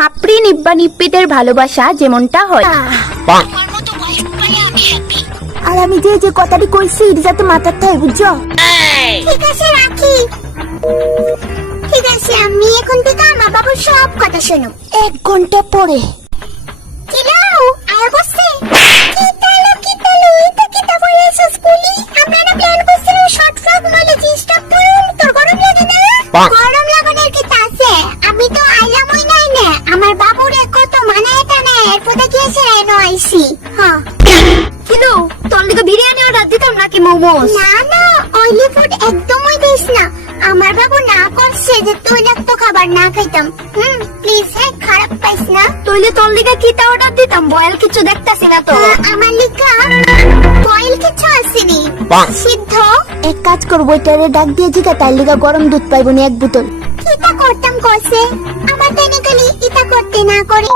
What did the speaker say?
খাপড়ি নিব্বা নিপ্পিদের ভালোবাসা যেমনটা হয়। আর আমি যে যে কথাটি কইছি এটা যাতে মাথার থাকে বুঝছ? ঠিক আছে রাখি। ঠিক আছে আমি এখন থেকে আমার বাবুর সব কথা শুনো। এক ঘণ্টা পরে। কিলাও আয়া বসছে। কিতালো কিতালো এটা কিতা বলেছ স্কুলে। আমরা না প্ল্যান করছিলাম শর্ট ফ্রক নলে জিন্স টপ পরুন তোর গরম লাগে না? এরপরে কি আছে এনো আইছি হ্যাঁ কিলো তোর লিগে বিরিয়ানি অর্ডার দিতাম নাকি মোমোস? না না অয়েলি ফুড একদমই দিস না। আমার বাবু না করছে যে তৈলাক্ত খাবার না খাইতাম। হুম প্লিজ হ্যাঁ খারাপ পাইস না। তইলে তোর লিগে কিতা অর্ডার দিতাম? বয়েল কিছু দেখতাছি না তো। আমার লিখা বয়েল কিছু আসেনি। সিদ্ধ। এক কাজ করব এটারে ডাক দিয়ে জিগা তার লিগা গরম দুধ পাইবো নি এক বোতল। ইটা করতাম কসে? আমার তেনে গেলি ইটা করতে না করে।